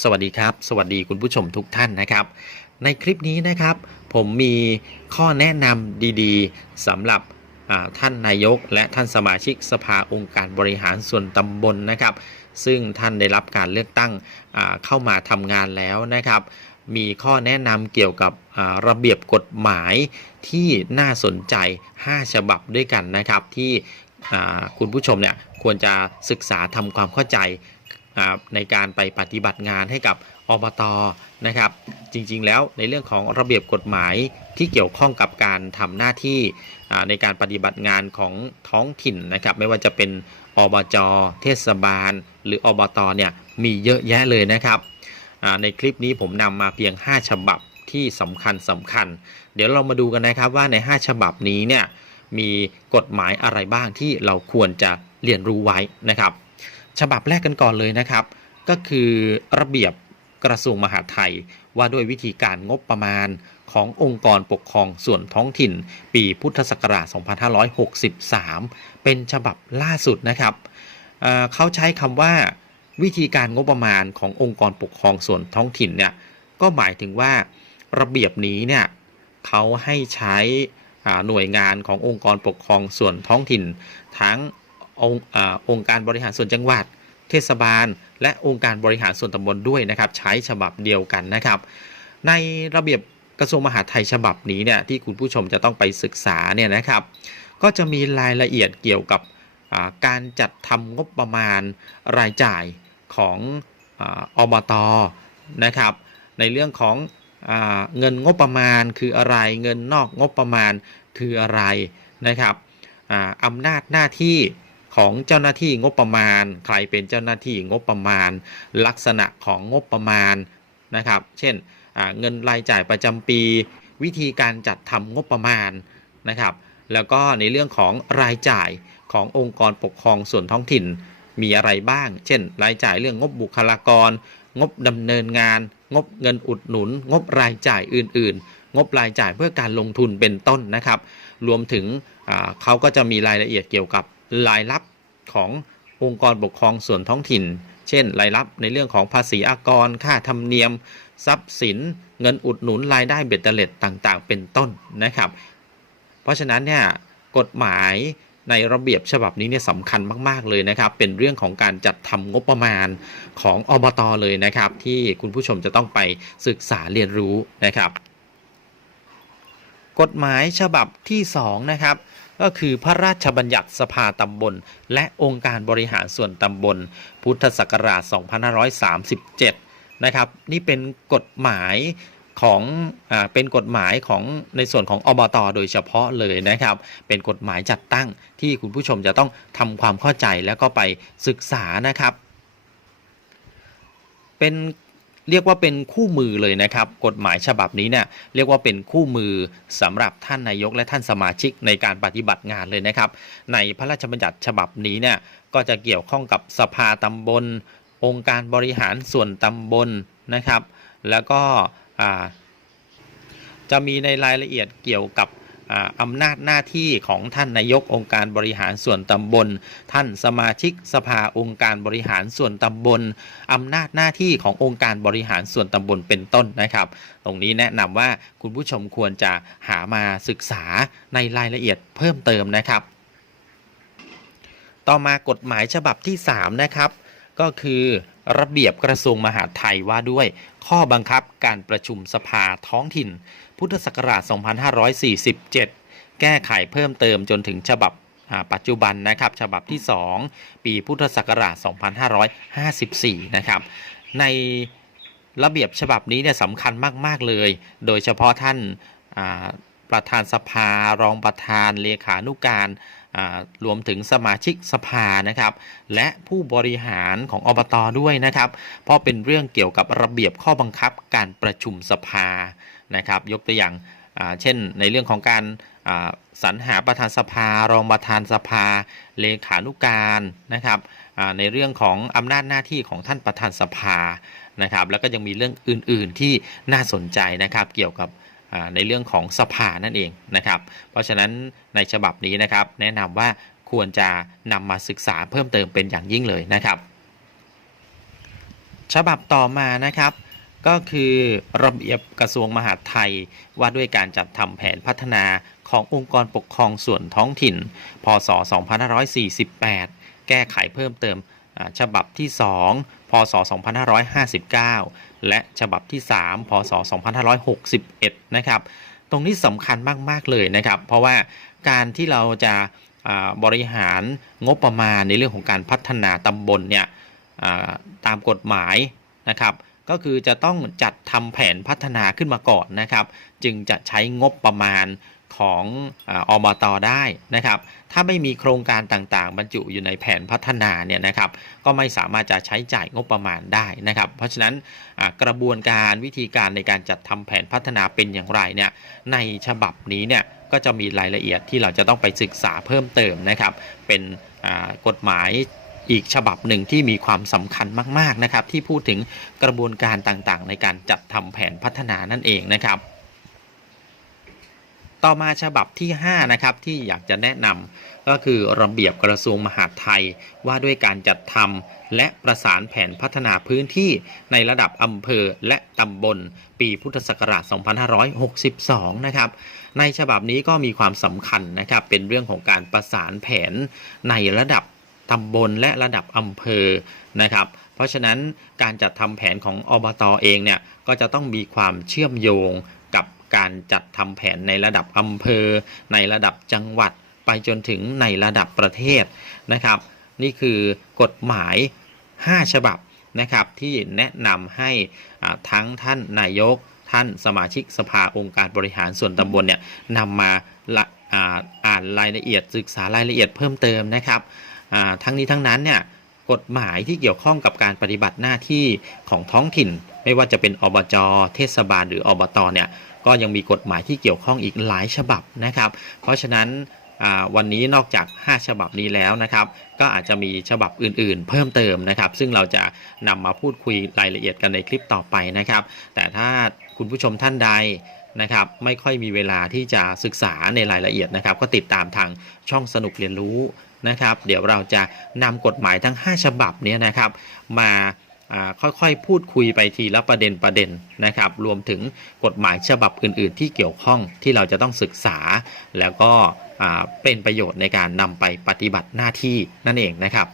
สวัสดีครับ สวัสดีคุณผู้ชมทุกท่านนะครับ ในคลิปนี้นะครับ ผมมีข้อแนะนำดีๆสำหรับท่านนายก และท่านสมาชิกสภาองค์การบริหารส่วนตำบลนะครับ ซึ่งท่านได้รับการเลือกตั้งเข้ามาทำงานแล้วนะครับ มีข้อแนะนำเกี่ยวกับระเบียบกฎหมายที่น่าสนใจ 5 ฉบับด้วยกันนะครับที่คุณผู้ชมเนี่ยควรจะศึกษาทำความเข้าใจ ในการไปปฏิบัติงานให้กับอบตนะครับ จริงๆ แล้วในเรื่องของระเบียบกฎหมายที่เกี่ยวข้องกับการทำหน้าที่ในการปฏิบัติงานของท้องถิ่นนะครับ ไม่ว่าจะเป็นอบจเทศบาล หรืออบตเนี่ยมีเยอะแยะเลยนะครับในคลิปนี้ผมนำมาเพียง 5 ฉบับที่สำคัญสำคัญ เดี๋ยวเรามาดูกันนะครับว่าใน 5 ฉบับนี้เนี่ยมีกฎหมายอะไรบ้างที่เราควรจะเรียนรู้ไว้นะครับ ฉบับแรกกันก่อนเลยนะครับ ก็คือระเบียบกระทรวงมหาดไทย ว่าด้วยวิธีการงบประมาณขององค์กรปกครองส่วนท้องถิ่น ปีพุทธศักราช 2563 เป็นฉบับล่าสุดนะครับเเขาใช้คำว่าวิธีการงบประมาณขององค์กรปกครองส่วนท้องถิ่นเนี่ยก็หมายถึงว่าระเบียบนี้เนี่ยเขาให้ใช้หน่วยงานขององค์กรปกครองส่วนท้องถิ่น ทั้ง องค์องค์การบริหารส่วนจังหวัด เทศบาล และองค์การบริหารส่วนตำบลด้วยนะครับ ใช้ฉบับเดียวกันนะครับ ในระเบียบกระทรวงมหาดไทยฉบับนี้เนี่ยที่คุณผู้ชมจะต้องไปศึกษาเนี่ยนะครับ ก็จะมีรายละเอียดเกี่ยวกับการจัดทำงบประมาณรายจ่ายของอบตนะครับ ในเรื่องของเงินงบประมาณคืออะไรเงินนอกงบประมาณคืออะไรนะครับอำนาจหน้าที่ ของเจ้าหน้าที่งบประมาณ ใครเป็นเจ้าหน้าที่งบประมาณ ลักษณะของงบประมาณนะครับ เช่นเงินรายจ่ายประจำปี วิธีการจัดทำงบประมาณนะครับ แล้วก็ในเรื่องของรายจ่ายขององค์กรปกครองส่วนท้องถิ่นมีอะไรบ้าง เช่น รายจ่ายเรื่องงบบุคลากร งบดำเนินงาน งบเงินอุดหนุน งบรายจ่ายอื่น ๆ งบรายจ่ายเพื่อการลงทุนเป็นต้นนะครับ รวมถึงเขาก็จะมีรายละเอียดเกี่ยวกับรายรับ ขององค์กรปกครองส่วนท้องถิ่น เช่น รายรับในเรื่องของภาษีอากร ค่าธรรมเนียม ทรัพย์สิน เงินอุดหนุนรายได้เบ็ดเตล็ดต่างๆ เป็นต้นนะครับ เพราะฉะนั้นเนี่ยกฎหมายในระเบียบฉบับนี้เนี่ยสำคัญมาก ๆ เลยนะครับ เป็นเรื่องของการจัดทำงบประมาณของอบตเลยนะครับ ที่คุณผู้ชมจะต้องไปศึกษาเรียนรู้นะครับ กฎหมายฉบับที่ 2 นะครับ ก็คือพระราชบัญญัติสภาตำบล และองค์การบริหารส่วนตำบล พุทธศักราช 2537 นะครับ นี่เป็นกฎหมายของอเป็นกฎหมายของในส่วนของอบตโดยเฉพาะเลยนะครับ เป็นกฎหมายจัดตั้งที่คุณผู้ชมจะต้องทำความเข้าใจแล้วก็ไปศึกษานะครับ เป็น เรียกว่าเป็นคู่มือเลยนะครับ กฎหมายฉบับนี้เนี่ยเรียกว่าเป็นคู่มือสำหรับท่านนายกและท่านสมาชิกในการปฏิบัติงานเลยนะครับ ในพระราชบัญญัติฉบับนี้เนี่ยก็จะเกี่ยวข้องกับสภาตำบล องค์การบริหารส่วนตำบลนะครับ แล้วก็จะมีในรายละเอียดเกี่ยวกับ อำนาจหน้าที่ของท่านนายกองค์การบริหารส่วนตำบล ท่านสมาชิกสภาองค์การบริหารส่วนตำบลอำนาจหน้าที่ขององค์การบริหารส่วนตำบลเป็นต้นนะครับ ตรงนี้แนะนำว่าคุณผู้ชมควรจะหามาศึกษาในรายละเอียดเพิ่มเติมนะครับ ต่อมากฎหมายฉบับที่ 3 นะครับ ก็คือ ระเบียบกระทรวงมหาดไทยว่าด้วย ข้อบังคับการประชุมสภาท้องถิ่น พุทธศักราช 2547 แก้ไขเพิ่มเติมจนถึงฉบับปัจจุบันนะครับฉบับที่ 2 ปีพุทธศักราช 2554 นะครับ ในระเบียบฉบับนี้เนี่ยสำคัญมาก ๆ เลย โดยเฉพาะท่านา ประธานสภารองประธานเลขานุการรวมถึงสมาชิกสภานะครับ และผู้บริหารของอบตด้วยนะครับ เพราะเป็นเรื่องเกี่ยวกับระเบียบข้อบังคับการประชุมสภานะครับ ยกตัวอย่างเช่น ในเรื่องของการสรรหาประธานสภารองประธานสภา เลขานุการนะครับในเรื่องของอำนาจหน้าที่ของท่านประธานสภานะครับ แล้วก็ยังมีเรื่องอื่น ๆที่น่าสนใจนะครับเกี่ยวกับ ในเรื่องของสภานั่นเองนะครับ เพราะฉะนั้นในฉบับนี้นะครับ แนะนำว่าควรจะนำมาศึกษาเพิ่มเติมเป็นอย่างยิ่งเลยนะครับ ฉบับต่อมานะครับก็คือระเบียบกระทรวงมหาดไทยว่าด้วยการจัดทำแผนพัฒนาขององค์กรปกครองส่วนท้องถิ่น พศ 2548 แก้ไขเพิ่มเติมฉบับที่ 2 พศ 2559 และฉบับที่ 3 พศ 2561 นะครับ ตรงนี้สำคัญมาก ๆ เลยนะครับ เพราะว่าการที่เราจะบริหารงบประมาณในเรื่องของการพัฒนาตำบลเนี่ยตามกฎหมายนะครับก็คือจะต้องจัดทำแผนพัฒนาขึ้นมาก่อนนะครับ จึงจะใช้งบประมาณ ของออบตได้นะครับ ถ้าไม่มีโครงการต่างๆ บรรจุอยู่ในแผนพัฒนาเนี่ยนะครับ ก็ไม่สามารถจะใช้จ่ายงบประมาณได้นะครับ เพราะฉะนั้นกระบวนการวิธีการในการจัดทำแผนพัฒนาเป็นอย่างไรเนี่ย ในฉบับนี้เนี่ยก็จะมีรายละเอียดที่เราจะต้องไปศึกษาเพิ่มเติมนะครับ เป็นกฎหมายอีกฉบับหนึ่งที่มีความสำคัญมาก ๆนะครับ ที่พูดถึงกระบวนการต่างๆ ในการจัดทำแผนพัฒนานั่นเองนะครับ ต่อมาฉบับที่ 5 นะครับ ที่อยากจะแนะนำก็คือระเบียบกระทรวงมหาดไทยว่าด้วยการจัดทำและประสานแผนพัฒนาพื้นที่ในระดับอำเภอและตำบล ปีพุทธศักราช 2562 นะครับ ในฉบับนี้ก็มีความสำคัญนะครับ เป็นเรื่องของการประสานแผนในระดับตำบลและระดับอำเภอนะครับเพราะฉะนั้นการจัดทำแผนของอบตเองเนี่ยก็จะต้องมีความเชื่อมโยง การจัดทำแผนในระดับอำเภอ ในระดับจังหวัดไปจนถึงในระดับประเทศนะครับ นี่คือกฎหมาย 5 ฉบับนะครับที่แนะนำให้ทั้งท่านนายกท่านสมาชิกสภาองค์การบริหารส่วนตำบลเนี่ยนำมาละอ่าอานรายละเอียดศึกษารายละเอียดเพิ่มเติมนะครับทั้งนี้ทั้งนั้นเนี่ยกฎหมายที่เกี่ยวข้องกับการปฏิบัติหน้าที่ของท้องถิ่น ไม่ว่าจะเป็นอบจเทศบาลหรืออบตเนี่ย ก็ยังมีกฎหมายที่เกี่ยวข้องอีกหลายฉบับนะครับ เพราะฉะนั้นวันนี้นอกจาก 5 ฉบับนี้แล้วนะครับ ก็อาจจะมีฉบับอื่นๆ เพิ่มเติมนะครับ ซึ่งเราจะนำมาพูดคุยรายละเอียดกันในคลิปต่อไปนะครับ แต่ถ้าคุณผู้ชมท่านใดนะครับ ไม่ค่อยมีเวลาที่จะศึกษาในรายละเอียดนะครับ ก็ติดตามทางช่องสนุกเรียนรู้นะครับ เดี๋ยวเราจะนำกฎหมายทั้ง 5 ฉบับนี้นะครับ มา ค่อยๆพูดคุยไปทีละประเด็นประเด็นนะครับ รวมถึงกฎหมายฉบับอื่น ๆ ที่เกี่ยวข้องที่เราจะต้องศึกษา แล้วก็เป็นประโยชน์ในการนำไปปฏิบัติหน้าที่นั่นเองนะครับ